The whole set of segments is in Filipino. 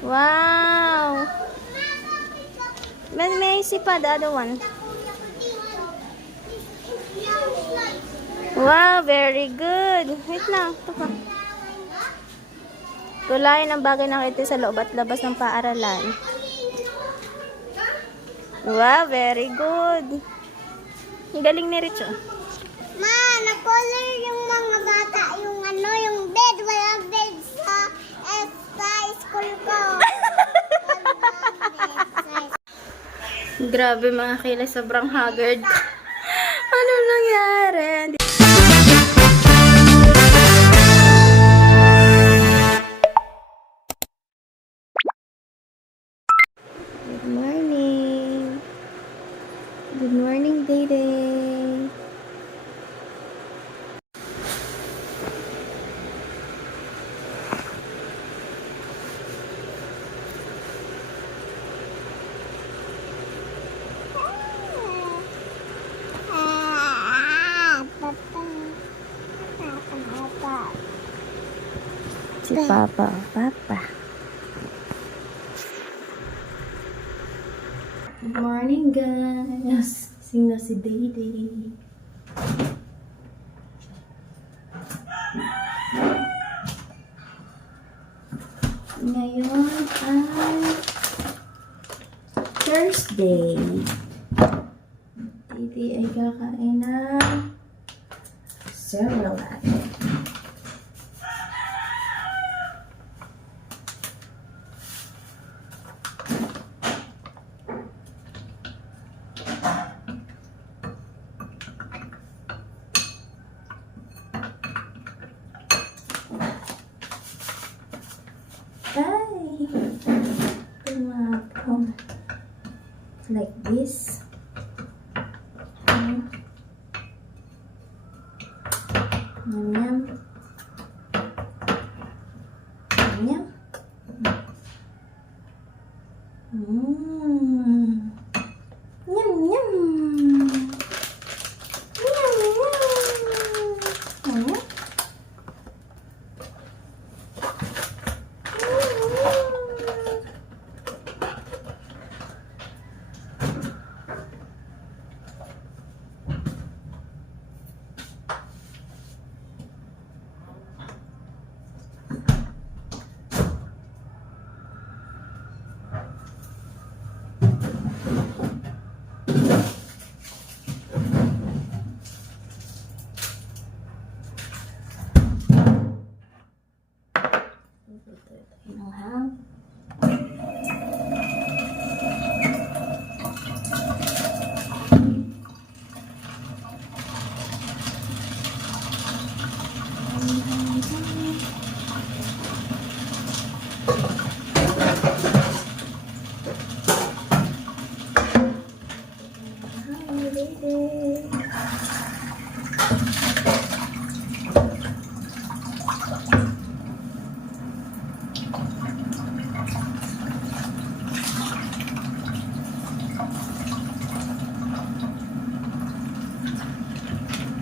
Wow! May si pa, the other one. Wow, very good. Wait lang. Ito pa. Gulayan ang bagay na kita sa loob at labas ng paaralan. Wow, very good. Ang galing ni Rich, oh. Ma, na-color yung mga bata, yung yung bed, walang bed sa school ko. Grabe mga kilay, sobrang haggard. Ano nangyari? Good morning. Good morning, Day-Day. Si Papa, Papa. Good morning, guys. Sing na si Day-Day. Ngayon ay Thursday. Day-Day ay kakain ng Cerelac. Ay, tumapong like this. Yum, yum. Yum, yum. Yum, yum.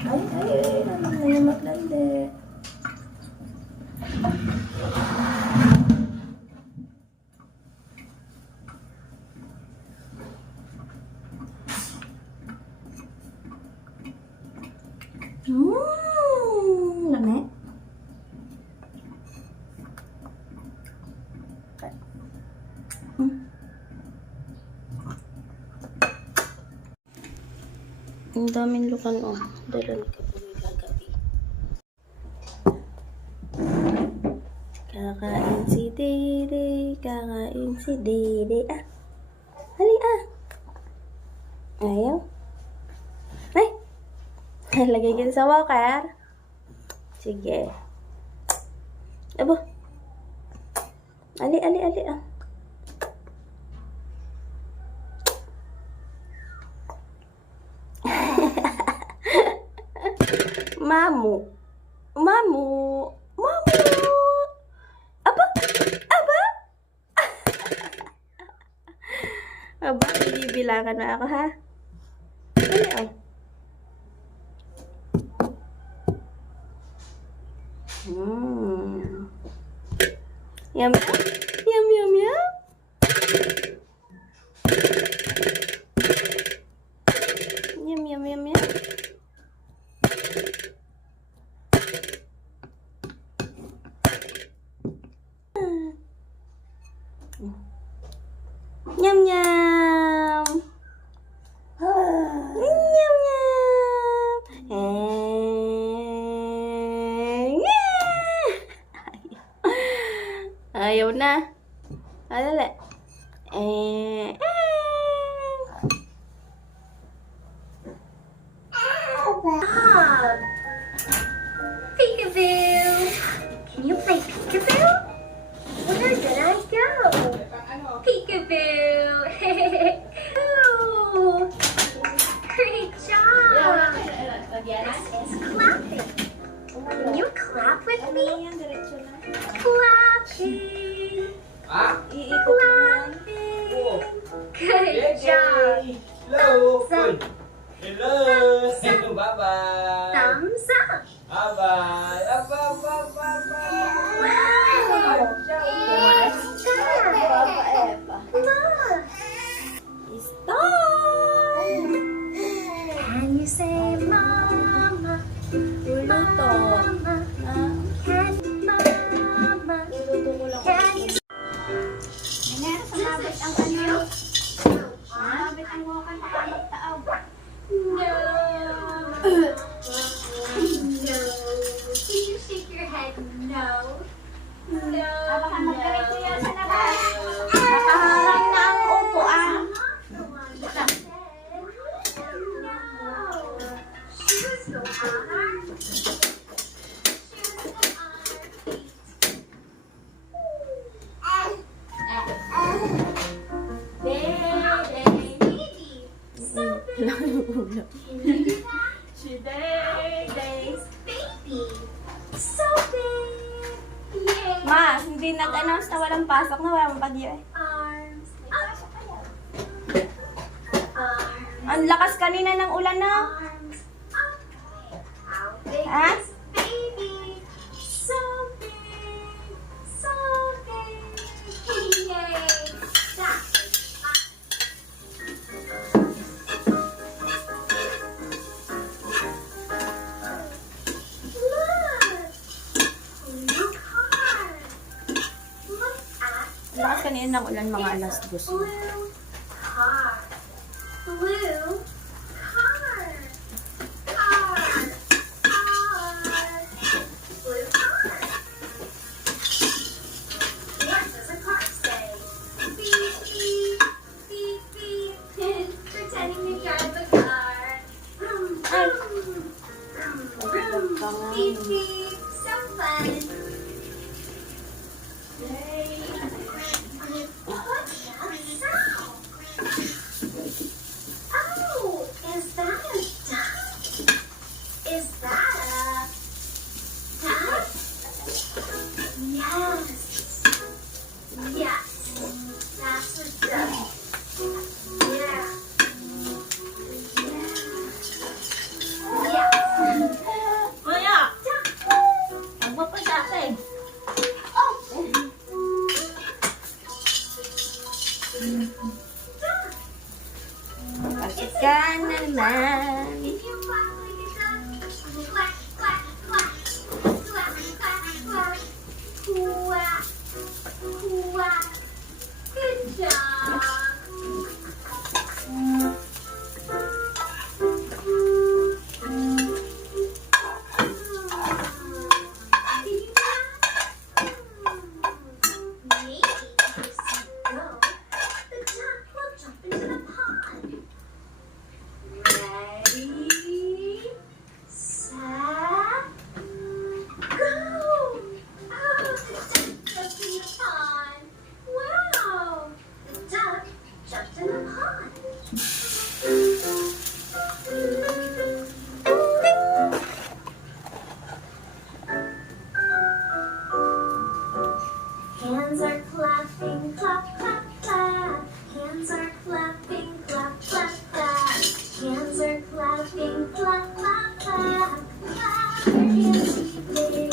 Ay, naman na yung maglandi. Lami. Ang daming lukan, oh. Dalan ka po yung gagabi. Kakain si Day-Day, kakain si Day-Day. Ah, hali ah. Ayaw. Ay, lagay kita sa walker. Sige. Abo. Ali ah. Mamu. Aba. Aba, bibilangan na ako, ha? Ano? Yum, yum, yum. Ayaw na. Alala. Eh. Peekaboo! Can you play peekaboo? Where did I go? Peekaboo! Ooh, great job! This is clapping. Can you clap with me? Clapping! Clapping! Good job! Hello. Thumbs up. Hello. Bye-bye. Thumbs up! Bye-bye. Wow! What's that? Look! Can you say mama? Mama? Can mama? Can you No. No. Can you shake your head? No. No. Nakaharang na ang upuan. No. Shoes go on our feet. Shoes go on our feet. Baby. So Lang yung ulo. can you do that? Today's baby. So big. Yay. Ma, hindi nag-announce na walang pasok na walang bagyo eh. Arms up. Arms, Ang lakas kanina ng ulan na. arms up. How big Huh? is baby? So big. So big. Yay. That is up. Look. Blue car. Look at Ang lakas kanina ng ulan mga alas 2. blue car. Blue car. Car. Car. Blue car. What does a car say? Beep, beep. Beep, beep. Pretending to drive a car. Vroom, vroom. Vroom, vroom. Beep, beep. So fun. What's that sound? Oh, is that a duck? Is that a duck? Yes. Yes. That's a duck. Yeah. Yeah. Yes. Maya! Duck. Ang mapadakay. Oh. Duck. Kasi ka naman. If you quack like a duck, quack, quack, quack, quack, quack, quack, quack, quack. Good job. Did you do that? Maybe if you go, the duck will jump into the pond. Ready, set, go! Oh, the duck jumped in the pond. Wow, the duck jumped in the pond. Hands are clapping, clap, clap, clap. Hands are clapping, clap, clap, clap. Hands are clapping, clap, clap, clap. Clap your hands, sweet baby.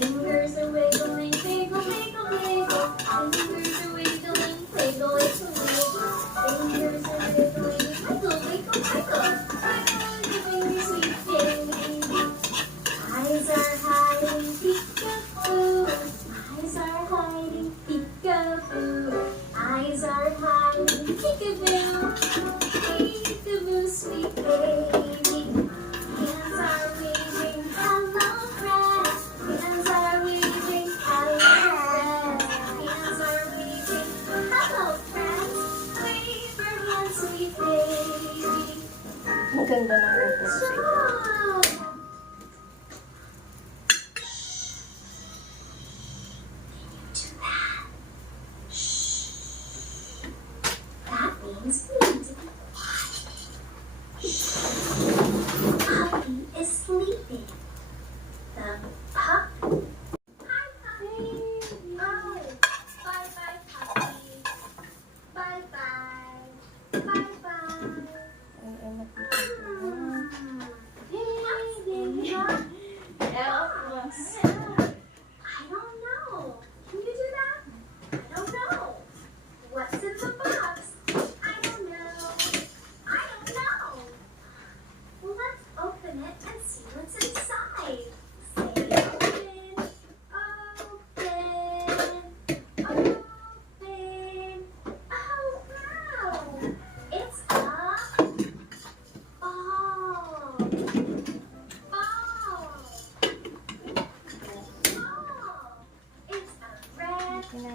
Fingers are wiggling, wiggle, wiggle, wiggle. Fingers are wiggling, wiggle, wiggle, wiggle. Fingers are wiggling, wiggle, wiggle, wiggle. Wiggle your sweet baby. Eyes are hiding, peekaboo. Eyes are hiding, peekaboo. Eyes are hiding, peekaboo. Peekaboo, sweet baby. Hands are waving,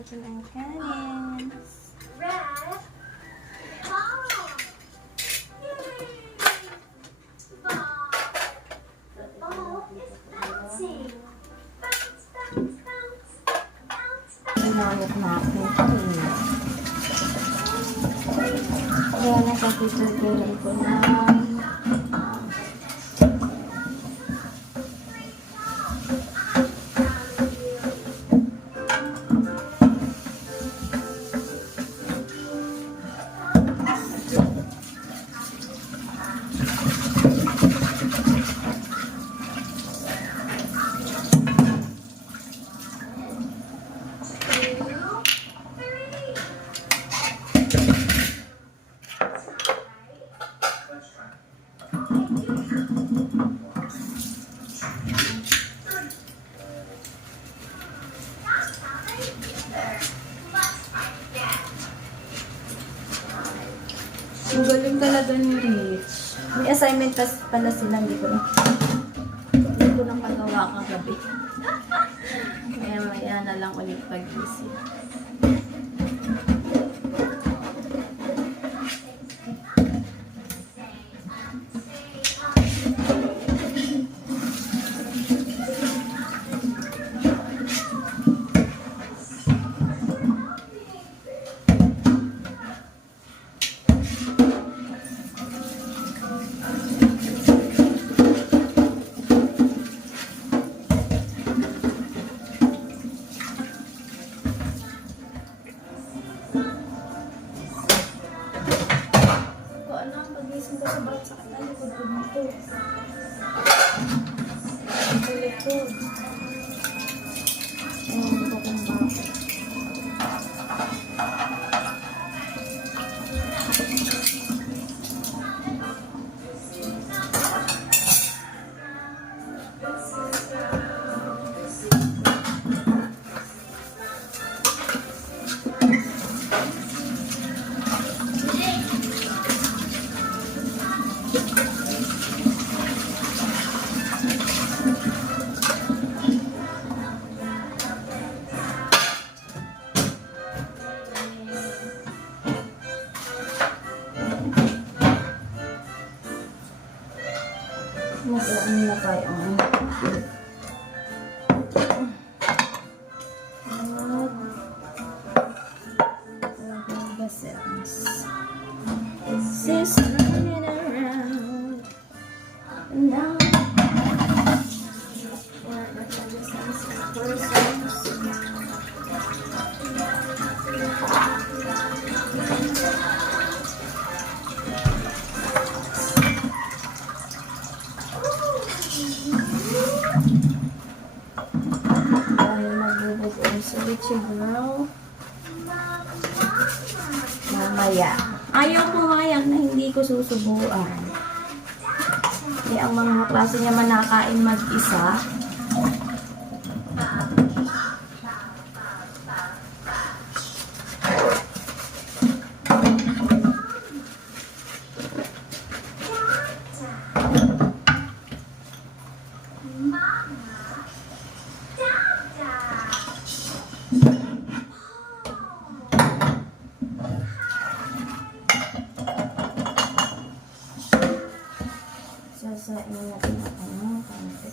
natin ang kanin. Red ball. Yay! Ball. The ball is bouncing. Bounce, bounce, bounce. Bounce, bounce. Inayot natin kanina. Kaya nakapitutuloy ko na. Ang galing talaga ni Rich. May assignment pala sila, hindi ko na magawa kagabi. Kaya maya na lang ulit pag-isip. Pagising ko sa bawat sa kanila, likod ko dito. Sa likod. Ayan, dito kong bakit. Masuan nila tayo ang This is running around and now Richie Girl. Mamaya. Ayaw pumayag na hindi ko susubuan. Hindi ang mga klase niya manakain mag-isa. Sasain natin ang konti.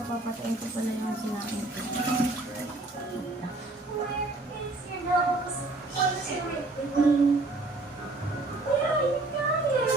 Papapatayin ko pala yung sinakin ko. Where is your nose? Want to rip with me? Yeah, you got it.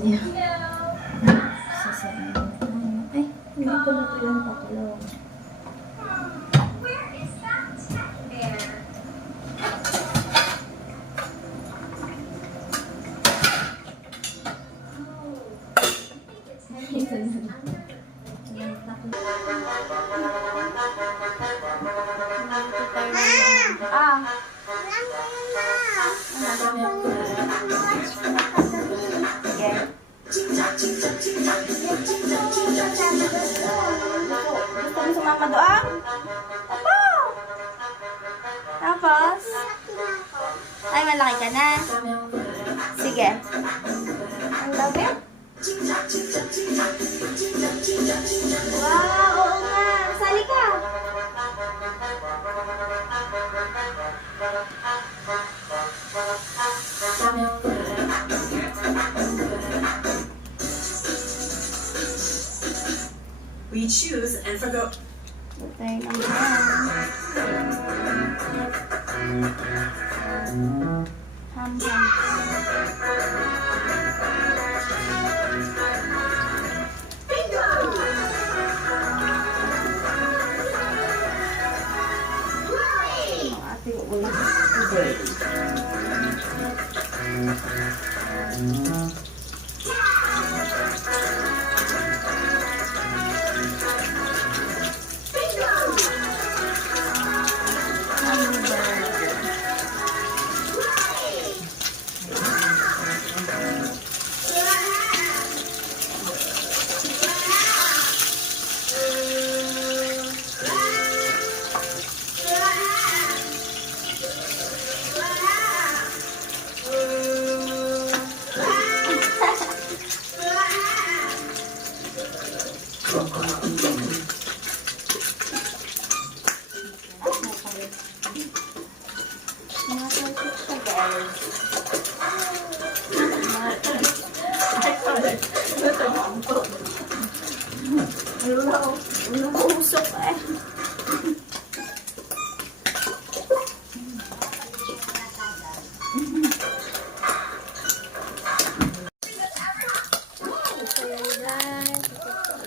Yeah. Sasabihin na tayo. Ay, hindi ko na kailang patulong. Where is that teddy bear? Ito na. Ah! Gusto mo sumama doon? Opo! Tapos? Ay, malaki ka na. Sige. Ang dami. Wow, oo nga. Sali ka. We choose and forgo. Butay naman. Ham-ham. Ang ating ulit today. Usok eh.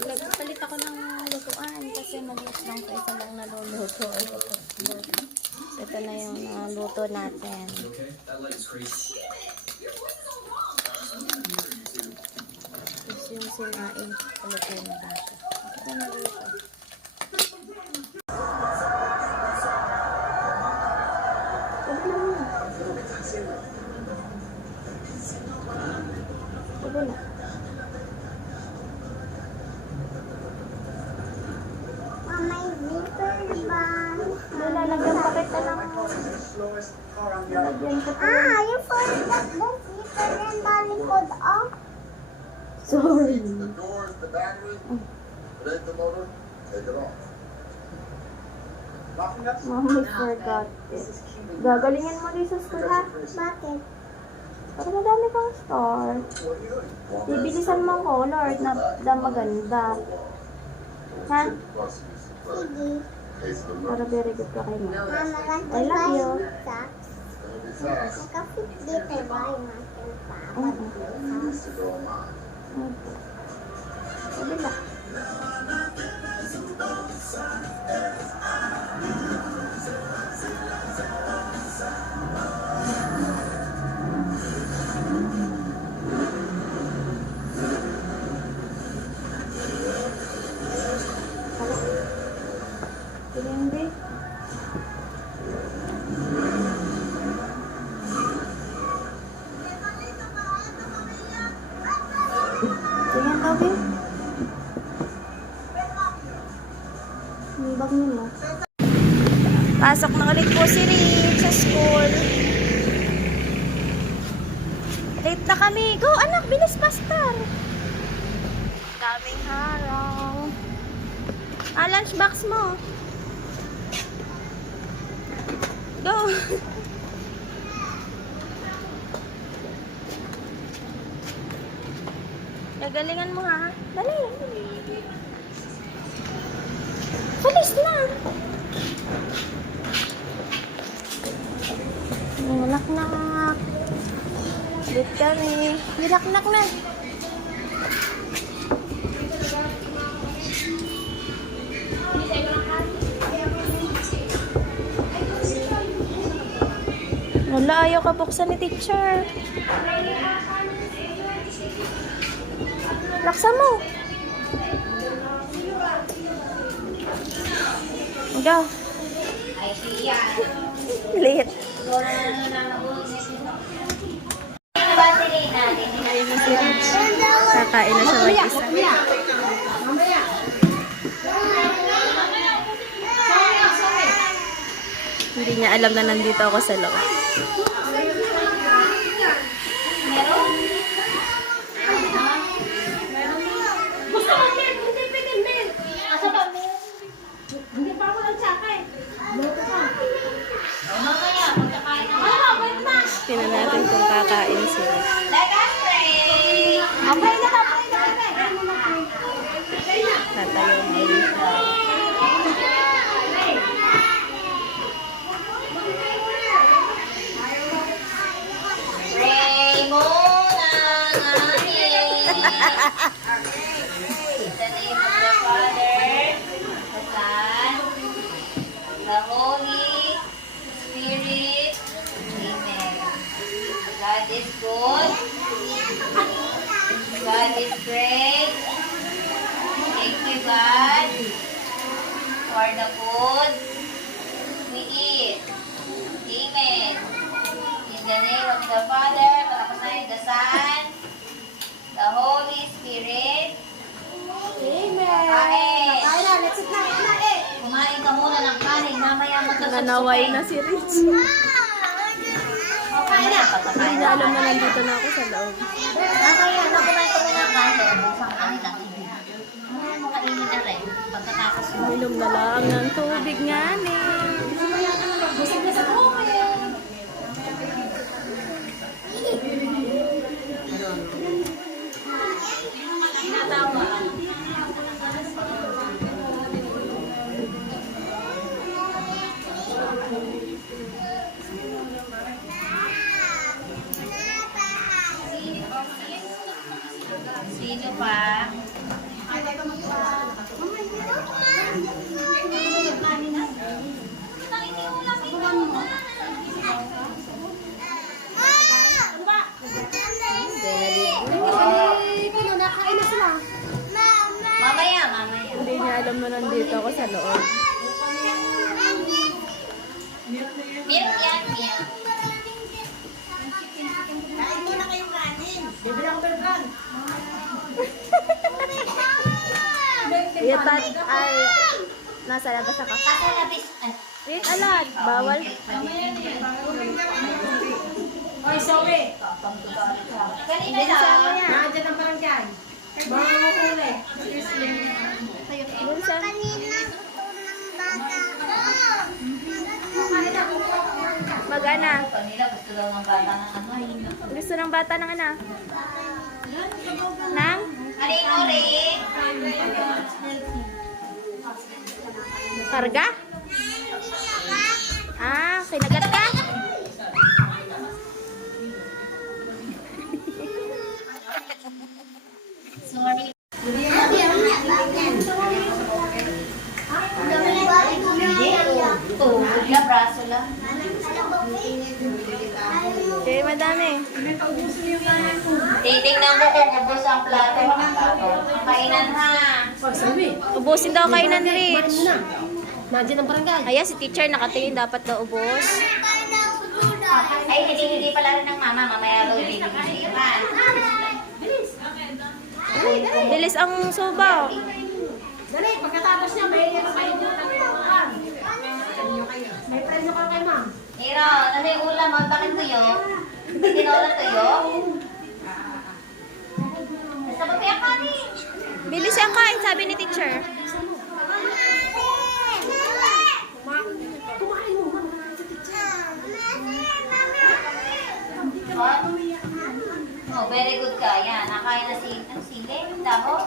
Nagpalit ako ng lutuan kasi mag-less lang sa isa lang naluluto. Ito na yung luto natin. Tapos yung sinain luto na dati. Ito na luto. Ito na. Lalagyan pa kita ng... Lalagyan ka pa. You forgot the zipper and balikod off. Sorry. The doors, the battery, break the motor, take it off. Nothing else? Mommy forgot it. Gagalingin mo din sa school ha? Bakit? Pero madami kang star. Bibilisan mo ang color na maganda. Ha? Para very good ka kay mo. I love you. Sabi na. Hindi. Tingnan tabi. Ang bag mo. Pasok na ulit po si Rich sa school. Late na kami. Go anak, bilis pastor. Daming harang. Lunchbox mo. Go. Gagalingan mo ha. Dali. Bilis na. Nak-nak. Lit kami. Nak-nak na. Wala, ayaw ka buksan ni teacher. Laksan mo. Go. Late. Ayun na si Rich. Kakain na siya mag-isa. Hindi niya alam na nandito ako sa loob. Tingnan natin kung kakain sila. Tatayo na yun. The Holy Spirit. Amen. God is good. God is great. Thank you, God, for the food we eat. Amen. In the name of the Father, the Son, the Holy Spirit. Amen. Kain. Kumain ka muna ng kanin. Mamaya magkasapsupin. Nanaway na si Rich. Kain na. Hindi niya alam na nandito na ako sa loob. Mamaya, kumain ka muna ng kanin. Busang kanin lang. Makainin na rin. Pagkatapos mo. Milom na lang ng tubig nga ni. Busog na sa tubig. Sino pa? Mamaya. Hindi niya alam na nandito ako sa loob. Milk yan, milk. Yatat ay nasa labas ako. Kasi labis. Wait, alat. Bawal. Kanina lang. Yun sa... Mag-ana. Kanila gusto daw ng bata ng ano. Gusto ng bata ng ana? Nang? Aling ori. Karga? Ah, kinagat ka? Sorry. Oh, wala braso lang. Okay, madami. Titingnan mo kung ubos ang plato. Kainan ha. Ubusin daw kayo ng Rich. Imagine ang barangay. Ayan, si teacher nakatingin dapat daw ubos. Ay, hindi pala rin ng mama. Mamaya daw hindi. Bilis ang subaw. Dali, pagkatapos niya, may kayo may premyo ka kay ma'am. Nero, ano yung ulam mo? Bakit tuyo? Hindi na ulam tuyo? Nasa ba kaya kanin? Bilis ang kain, sabi ni teacher. Kumain mo, ma'am. Oh, very good ka. Yan, nakain na sili, dahon.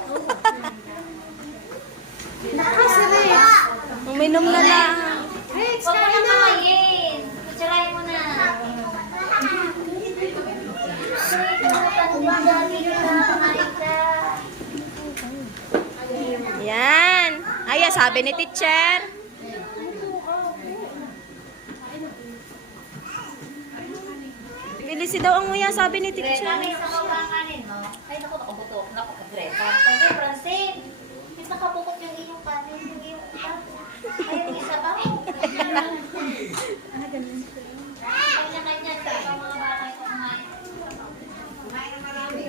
Uminom na lang. Huwag mo na kakain. Kutsarain mo na. Yan. Ayan, sabi ni teacher. Bilis daw ang nguya, sabi ni Greta, teacher. may isa ka ba ang kanin mo? Ay, naku, nakabuto. Naku, Greta. Sabi, Francine. May nakabukot yung iyong kanin. Yung iyong kanin. Ay, yung isa ba? Kanya-kanya sa mga bata yung kumain. Kumain na marami.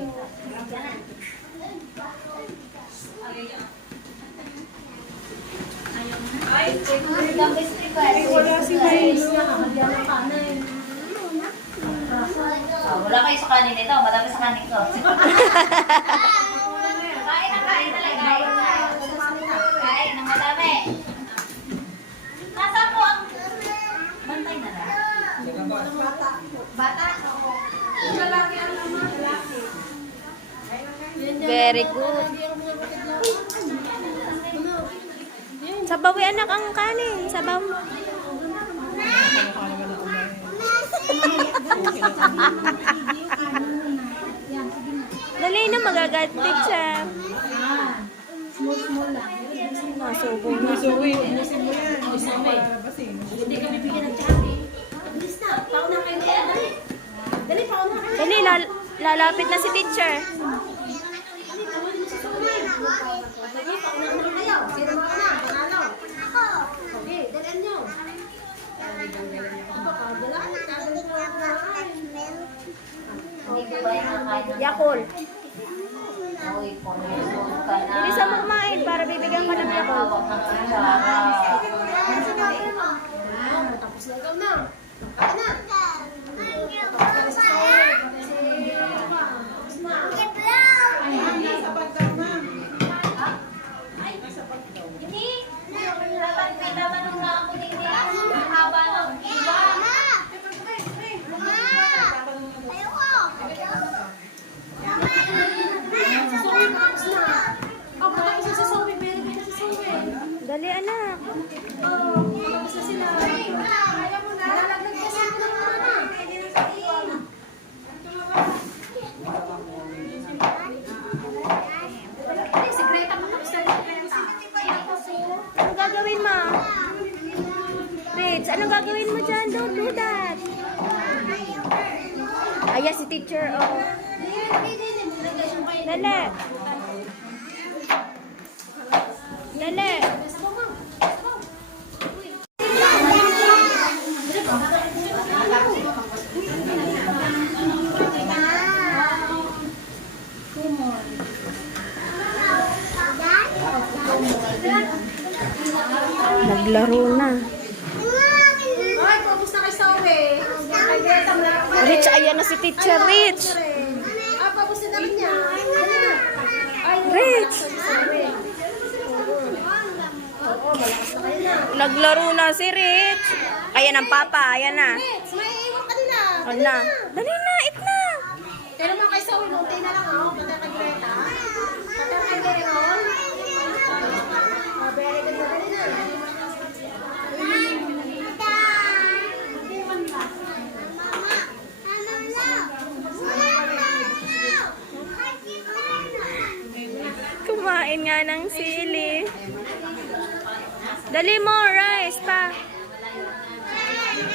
Ay, gambis prepare. Wala si Grace. Wala kayo sa kanin nito. Madami sa kanin ko. Kain na kain talaga. Kain na madami. Nasa po ang bantay na lang. Bata. Very good. Sabawi anak ang kanin. Sabaw. Dali na magagantit siya. Nasubo na. Hindi kami bigyan ng tsaka. Bilis na. Pauna kayo na. Dali, pauna kayo. Dali, lalapit na si teacher. Dali, pauna na kayo. Sino mga na? Panalo. Okay, dalan nyo. Hindi ko ba yung nakain? Yakul. Uy, punisod ka na. Bilisan mo kumain para bibigyan ka ng yakul. Hawak ng kutsara. Tapos na ikaw na. Kain na. Hindi. Dapat may tatanong na ako din niya. Ang haba ng iba. Dali anak. Anong gagawin mo? Rich, anong gagawin mo dyan? Don't do that. Ayan si teacher, oh. Dali. Dali. Naglaro na. Ay, tapos na kayo sa uwi. Ay, Greta, Rich, ayan na si teacher, Rich. ah, tapos na rin niya. Dali na. Ay, Rich. oo, malakas na kayo na. Naglaro na si Rich. Ayan ang papa, ayan na. Smile. Ala. Dali na, eat na. Pero mga kay Saul, munti na lang ako. Pagka kay Greta. Pagka kay Leon. Very good na dali na. Kumain nga ng sili. Dali mo, rice pa.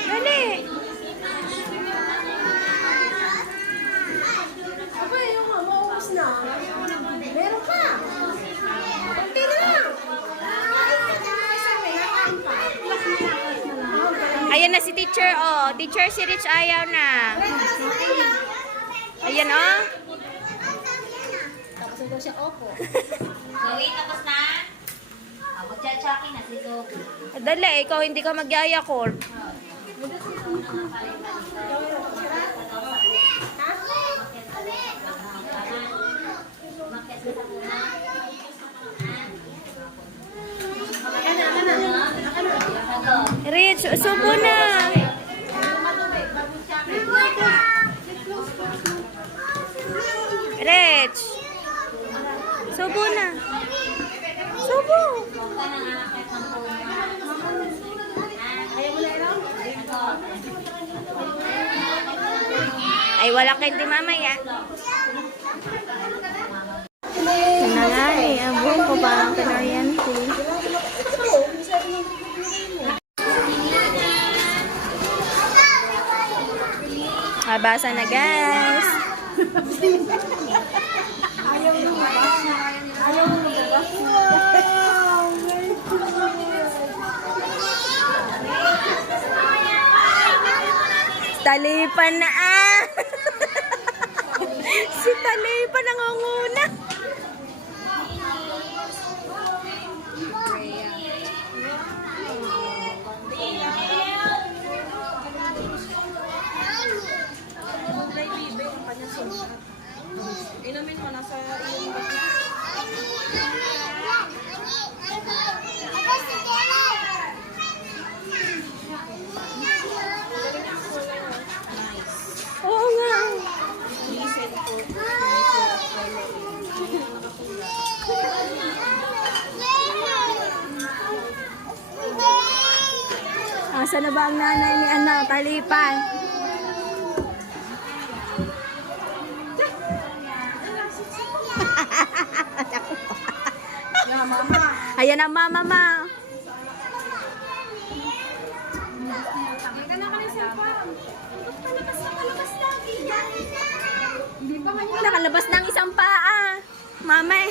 Dali. Aba, yung maubos na. Meron pa. Munti na lang. Ayan na si teacher, oh. Teacher si Rich ayaw na. Ayan, oh. Tapos daw siya, opo. Zoe, tapos na? Magtsatsakin na si Zoe. Dali, ikaw hindi ka magyaya, Corp. Rich, subo na. Rich. Subo na. Subo. Ay, wala candy mamaya. Yan na nga eh. Abong ko parang pinoriente. Mabasa na, guys. Talipan na ah! Si Talipan nangunguna. Inumin mo na sa iyong Oo nga. Asa na ba ang nanay ni Ana? Talipan. Ayan ang mama ma. Nakalabas ng isang paa. Mama eh.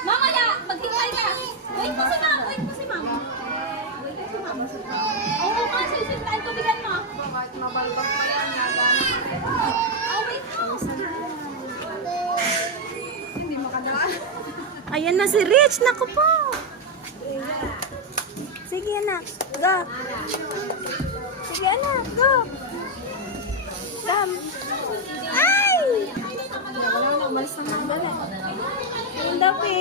Mama na! Magtingay ka! Wait mo si Mama! Wait mo si Mama! Wait mo si Mama! Oo nga, susuntaan ko bigan mo! kahit mabalbak pa yan. Oh, wait mo! Hindi makadaan. Ayan na si Rich. Naku po. Sige anak. Go. Sige anak. Go. Come. Ay! Umalis na nga bala. Dapi.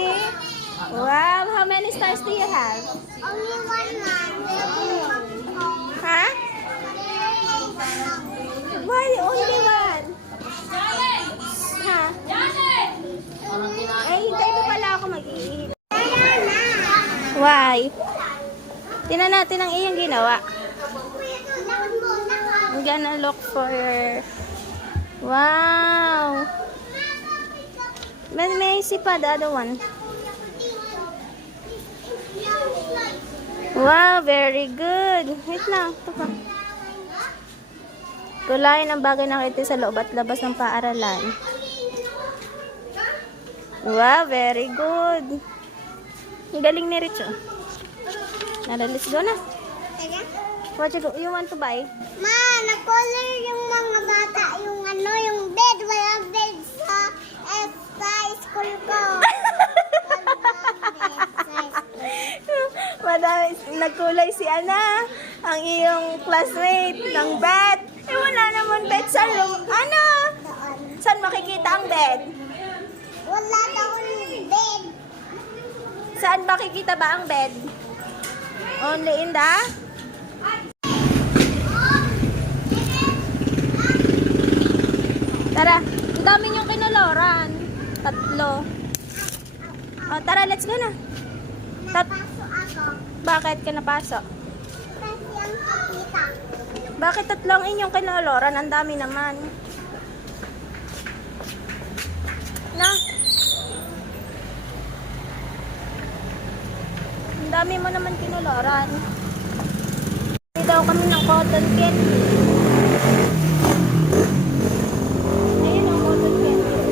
Wow. How many stars do you have? Only one man. Ha? Why only one? Ha? Ay, hintay mo pala ako mag-iihip. Why? Tingnan natin ang iyong ginawa. I'm gonna look for... Wow! May see pa the other one. Wow, very good. Wait lang. Ito pa. Kulayan ang bagay na kita sa loob at labas ng paaralan. Wow, very good. Ang galing ni Rich, oh. Let's go na. What you want to buy? Ma, na-color yung mga bata, yung ano, yung bed. Walang bed sa school ko. Madami, nagkulay si Ana, ang iyong classmate ng bed. Eh, wala naman bed sa room. Ano? Saan makikita ang bed? Wala daw yung bed. Saan makikita ba ang bed? Only in the... Tara, ang dami niyong kinuloran. 3. Oh, tara, let's go na. Bakit ka napasok? Bakit 3 ang inyong kinuloran? Ang dami naman. Na? Ang dami mo naman kinuloran. Hindi daw kami ng cotton candy. Ayun ang cotton candy.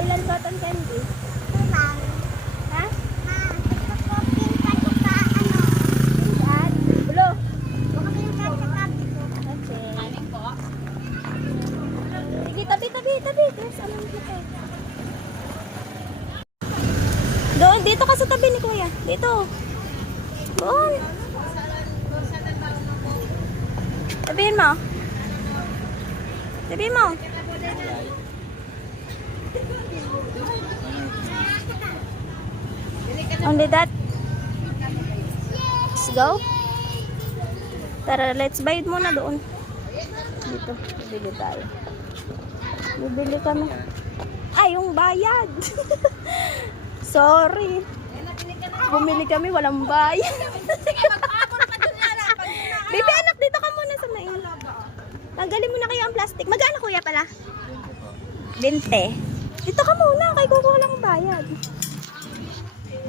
Ilan cotton candy? Ha? Saan? Bulo. Sige, tabi. Yes, anong dito? Doon, dito ka sa tabi ni Kuya. Dito. Doon. Tabihin mo. Tabihin mo. Only that. Let's go. Tara, let's buy muna doon. Dito, bibili tayo. Bibili kami. Ay, yung bayad. Sorry. Bumili kami, walang bayad. Bibi, anak, dito ka muna sa may. Tanggalin mo na kayo ang plastic. Magkano kuya pala? 20. Dito ka muna, kay kukuha lang bayad.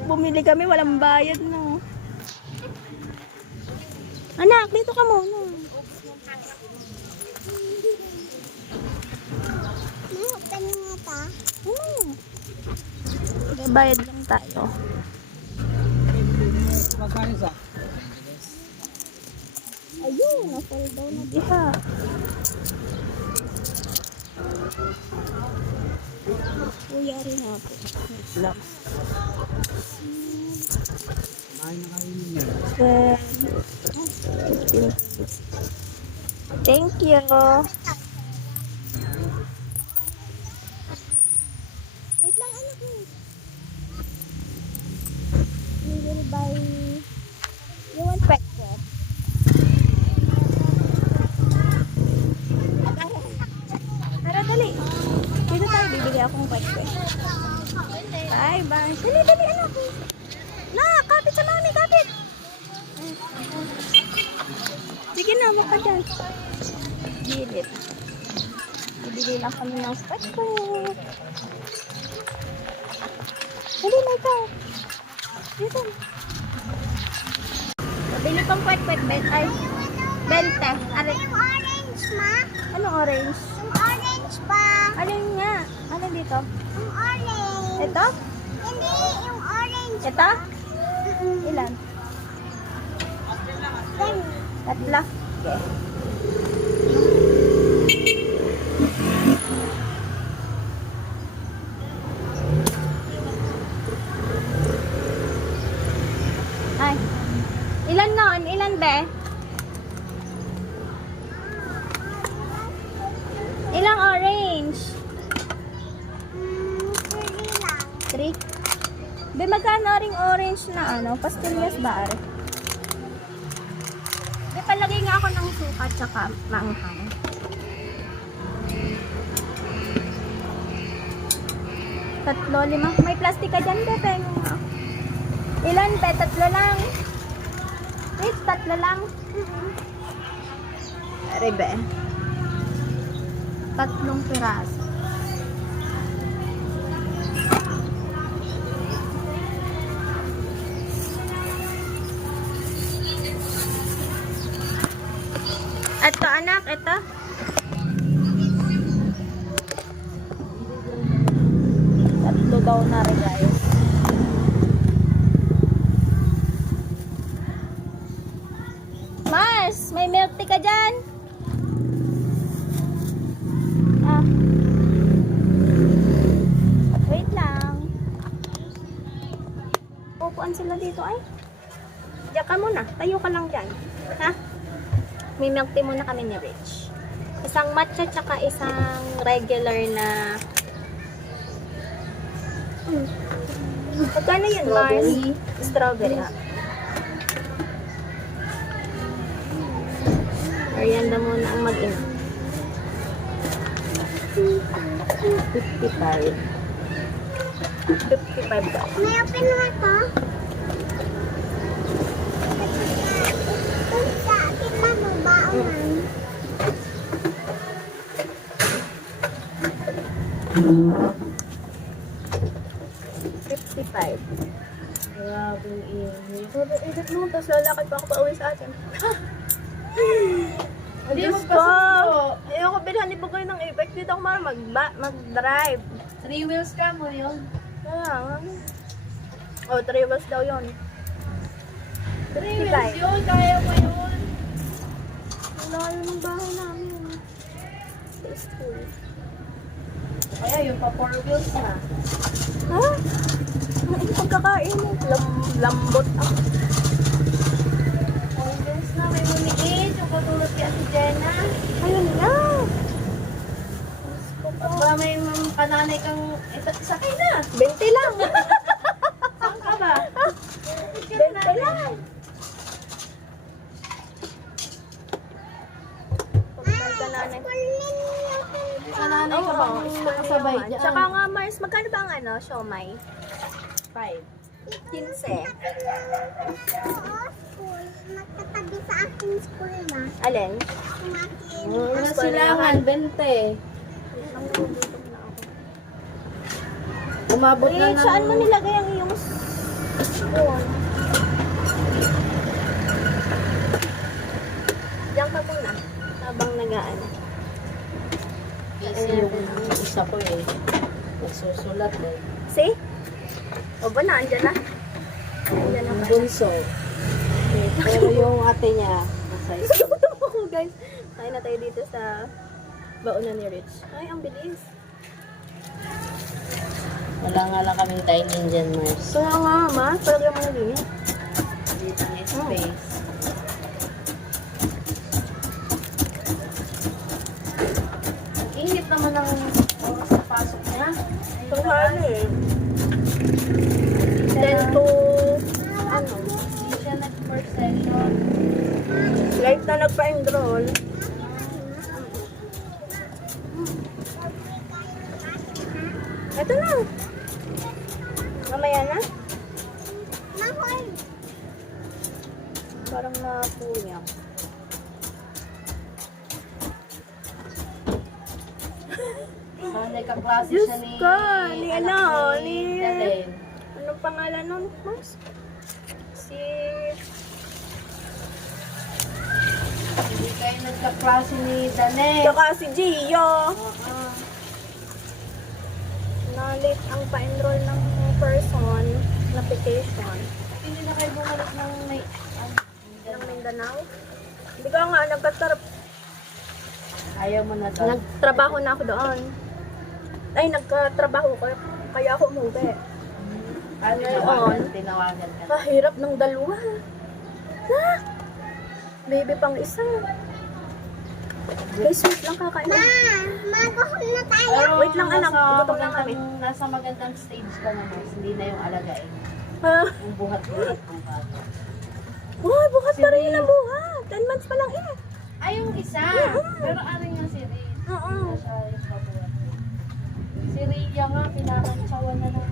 Bumili kami, walang bayad na. Anak, dito ka muna. Bayad lang tayo. Ayun, na-fall down na diha. Kuya rin ako. Wait lang. Thank you. Wait lang, anak mo. We will buy. You want breakfast? Tara, dali. Dito tayo, bibili akong breakfast. Bye, bye. Dali, anak. Na, kapit sa mami, kapit. Sige na, mukha dyan. Gilid. Bibili lang kami ng breakfast. Dali na ikaw. Dito. Bili pang kwet-kwet, ay, 20. Yung orange, ma. Anong orange? Yung orange ba? Alin nga? Ano dito? Yung orange. Ito? Hindi, yung orange. Ito? Ilan? 3. Okay. Ay. Ilan nun? Ilan be? Ilang orange? 3. Be, magkano ring orange na ano? Pastillas ba are? Be, palagay nga ako ng suka tsaka maanghang. Tatlo, 5. May plastic ka dyan, be. Pengo nga. Ilan, be? 3 lang. Wait, 3 lang. Are, be. 3 piraso. Ito, anak, ito. Tatlo daw na rin, guys. Mars, may milk tea ka dyan? Ah. Wait lang. Upuan sila dito, ay. Diyan ka muna. Tayo ka lang dyan. Ha? May milk tea muna kami ni Rich. Isang matcha tsaka isang regular na Pagkano yun, Mars? Strawberry. Merienda muna ang mag-ina. 55. 55 daw. May open na to? Kung sa akin na mabaon. 55. Grabe yung ingay. Sabi, edit mo, tapos lalakad pa ako pa uwi sa atin. Ay, Diyos ko! Ayoko bilhan ni Bugoy ng Apex. Dito ako mag-drive. 3 wheels ka mo yun. Kaya nga. Oh, 3 wheels daw yun. 3 wheels yun, kaya mo yun. Ang layo ng bahay namin. Tasteful. Kaya yung pa 4 wheels na. Ha? Ang pagkakain mo. Lambot ako. 4 wheels na, may muniit. Yung katulad kaya si Jenna. Ayun na. Pag ba may kananay kang, sakay na. 20 lang. Saan ka ba? 20 lang. Pagkakal ka nanay. Kananay ka ba? Nakasabay dyan. Tsaka nga, Mars, magkano ba ang ano, siomay? 5. 15. Magkatabi sa aking school na. Alin? Yung aking Una silangan, 20. Umabot na Eh, ng... saan mo nilagay ang iyong spoon? Diyan ka muna. Habang nagaan. Kasi yung isa ko eh. Nagsusulat eh. See? O ba na? Andyan na? Andyan na Ang ba? bunso. Pero yung ate niya, nasa isa. Nagutom ako, guys. Kain na tayo dito sa baunan ni Rich. Ay, ang bilis. Wala nga lang kaming dining dyan, Mars. So nga, ma. Palagyan mo na din. Dito ang space. Init naman ang oras na pasok niya. So, eh. 10 to... Ano? Hindi siya nag-first session. Live na nagpa-enroll. Ito na. Mamaya na. Mahoy. Parang napunya. Sanay kaklase Diyos siya ni... ko, ni ano, anak ni- Daden. Anong pangalan nun, Mars? Si... Hindi kayo nagkaklase ni Danen. Tsaka si Gio. Oo. Na-late ang pa-enroll ng person na application. Hindi na kayo bumalik ng may... Ng Mindanao. Hindi ko nga, Ayaw mo na doon. nagtrabaho na ako doon. Ay, nagkatrabaho ko. Kaya ako umuwi. Ano Ngayon. tinawagan ka? Kahirap ng dalawa. Ha? Baby pang isa. Guys, wait lang kakain. Maguhol na tayo. Pero Wait lang, anak. Gutom lang kami. Nasa magandang stage ka na, Mars. Hindi na yung alagain. Ha? Yung buhat-buhat ng bata. Uy, bukas pa rin ang buhat. 10 months pa lang eh. Ay, yung isa. Pero ano yung si Ray? Oo. Hindi siya yung pabuhat. Si Rhea nga, pinakantsawan na ng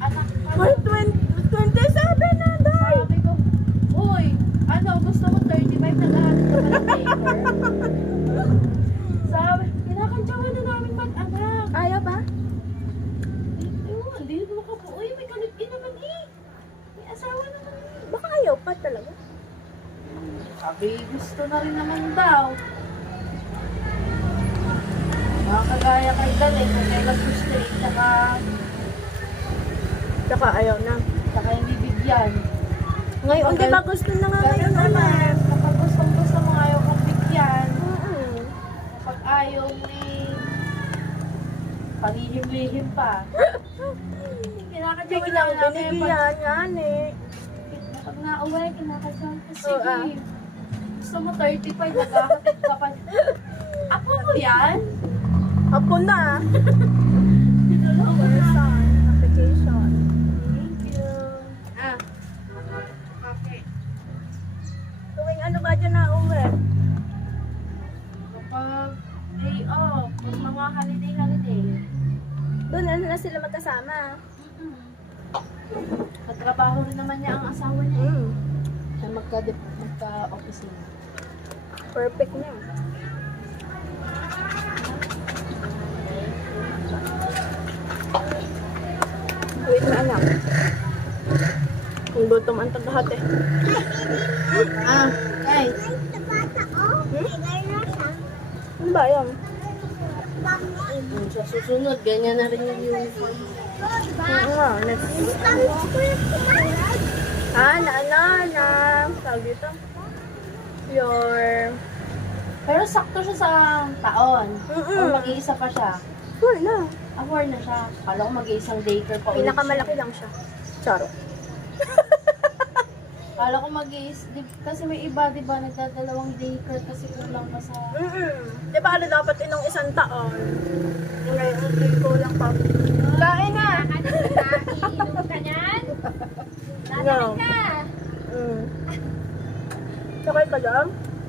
anak ka. Ay, 27 na, day. Sabi ko, uy, ano, gusto mo 35, naghahanap ka ba ng paper? Sabi, pinakantsawan na namin mag-anak. Ayaw ba? Hindi mo ka po. Uy, may kalipin naman eh. May asawa naman eh. Baka ayaw pa talaga. Sabi, gusto na rin naman daw. Mga kagaya kay Dali, kung kay mag-frustrate, Tsaka ayaw na. tsaka hindi bigyan. Ngayon, di ba gusto na nga Kaya ngayon, naman, kapag gusto mo ayaw kang bigyan, Mm-mm. kapag ayaw ni palihim-lihim pa. Kinakadyawan Sige na lang, namin. Pag, binigyan yan eh. pag nauwi, kinakadyawan ko. Oo, ah. Sige. Gusto mo 35, magkakatid ka pa. Apo mo yan? Apo na. Person, application. Thank you. Ah. Okay. Tuwing ano ba dyan na uwi? Mga holiday. Doon na sila magkasama. Nagtrabaho rin naman niya ang asawa niya. Na magka-opisina. Perfect niya. Wait na anak. Kung gutom ang tagahat eh. Okay. Ano ba yan? Sa susunod, ganyan na rin yung uniform. Next. Tawag dito. Pero sakto siya sa taon. O mag-iisa pa siya. Four na siya. Kala ko mag-iisang daycare pa ulit. Pinakamalaki lang siya. Charo. Kala ko kasi may iba, di ba, nagdadalawang daycare kasi kulang pa sa... Di ba, dapat inong isang taon? Ngayon, hindi kulang pa. Kain na! Iinom ka niyan? Natanin ka! Sakay ka lang?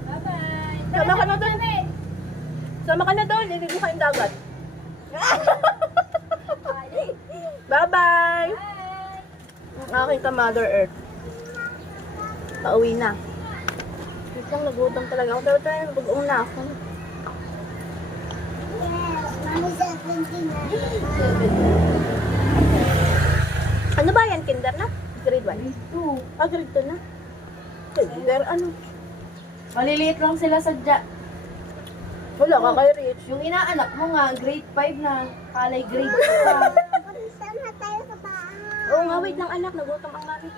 Bye-bye! Sama ka na doon, hindi ko kayong dagat. Bye-bye! Ang aking ka-Mother Earth. Pauwi na. Wait lang, nagutom talaga ako. Pero tayo, nag-uong na ako. Ano ba yan? Kinder na? Grade 1? Grade 2. Grade 2 na? Kinder, ano? Maliliit lang sila sadya. Wala ka kay Rich. Yung inaanak mo nga, grade 5 na. Kalay grade 2 pa. Oo nga, wait lang anak. Nagutom ang mami.